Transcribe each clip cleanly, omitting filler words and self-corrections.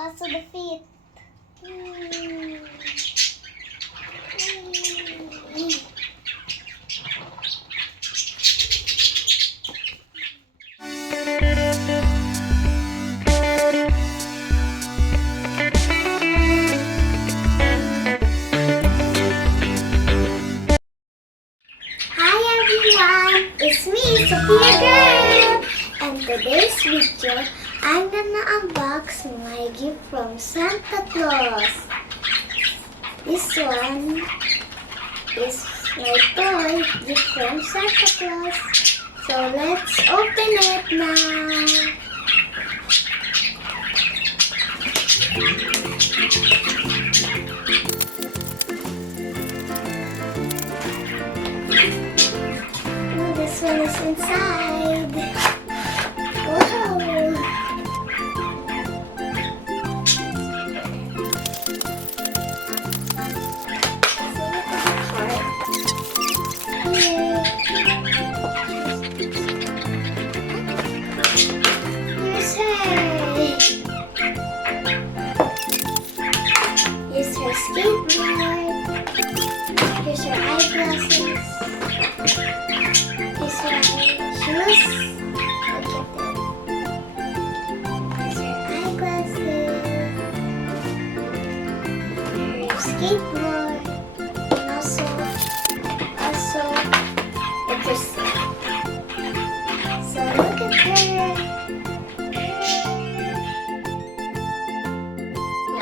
also the feet. Hi everyone, it's me, Sophia girl, and today's video, I'm gonna unbox my gift from Santa Claus. This one is my toy gift from Santa Claus. So let's open it now. Oh, this one is inside. Wow! Here's her skateboard. Here's her eyeglasses. Here's her shoes. Look at them. Here's her eyeglasses. Her skateboard. And also it's her sled. So look at her.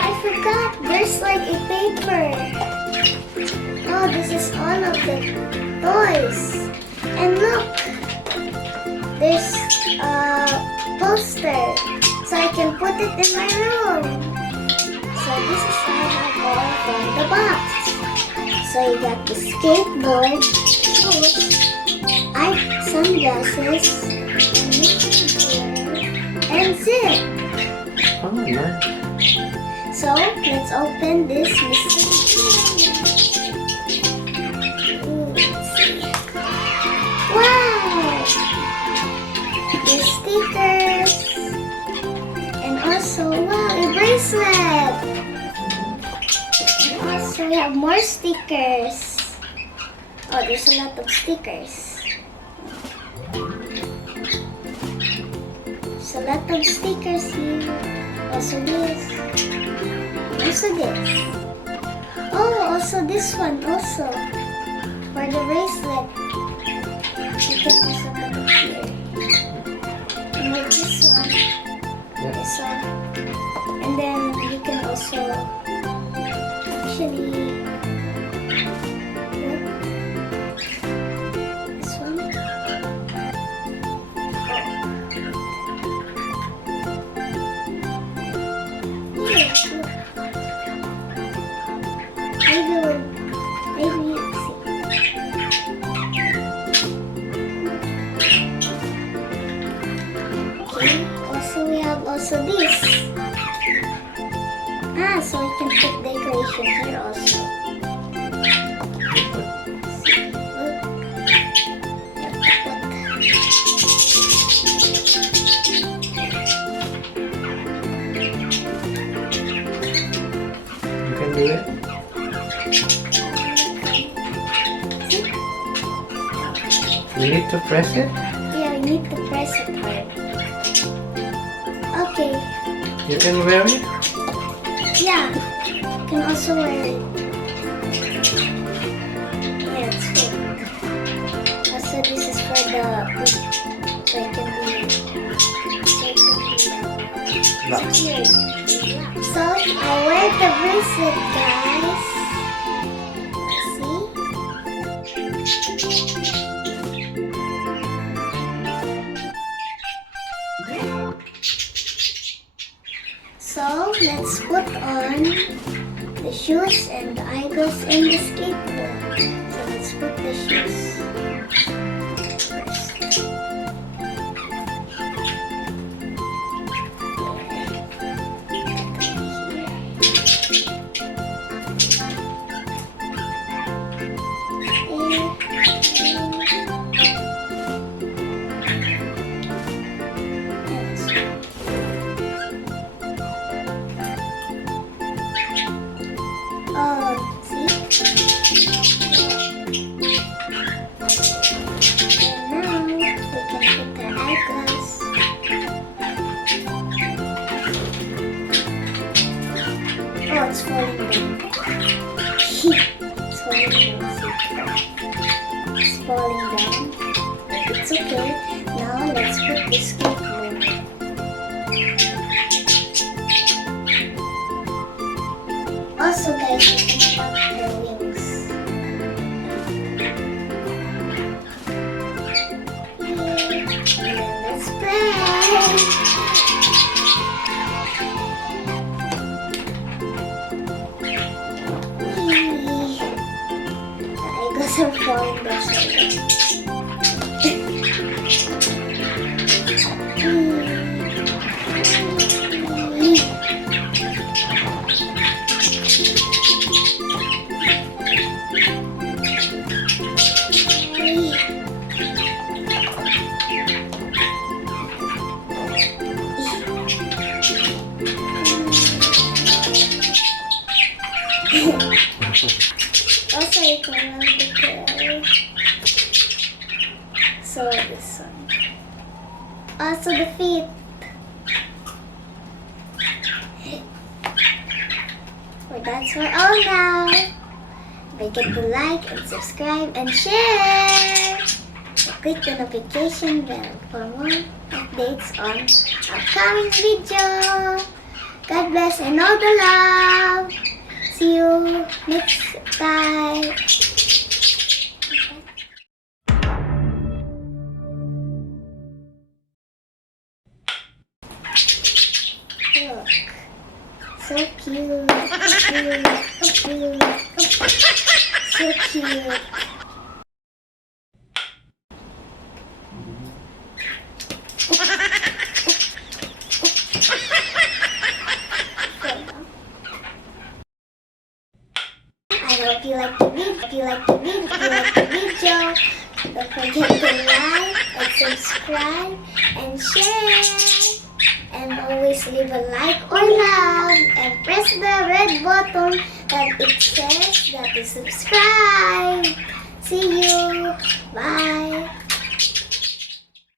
I forgot, there's like a paper. Oh, this is all of the toys. And look, there's a poster, so I can put it in my room. So this is how I got from the box. So you got the skateboard, shoes, sunglasses, and Zipp. Oh, nice. So, let's open this mystery. Let's see. Wow! There's stickers. And also, wow, a bracelet. And also, we have more stickers. Oh, there's a lot of stickers. There's a lot of stickers here. Also this. Also this. Oh, also this one also. For the bracelet. You can also put it here. And with this one. This one. And then you can also actually this one. Also this. So we can put decoration here also. See, look. You can do it. See? You need to press it. Yeah, we need to press it hard. Okay. You can wear it. Yeah, you can also wear it. Yeah, it's good. Also, this is for the so it can be secured. So I wear the bracelet, guys. So let's put on the shoes and the eyeballs and the skateboard. So let's put the shoes first. Claus. Oh, it's falling down. It's falling down. It's falling down. But it's okay. Now let's put the skateboard. Also, guys, you can have the wings. And let's play. I got some falling down. Also, you can have the tail. So this one. Also the feet. Well, that's for all now. Don't forget to like and subscribe and share. Click the notification bell for more updates on upcoming video. God bless and all the love. See you next time. Look, so cute, so cute. I hope you like the video. Don't forget to like and subscribe and share. And always leave a like or love and press the red button that it says that you subscribe. See you. Bye.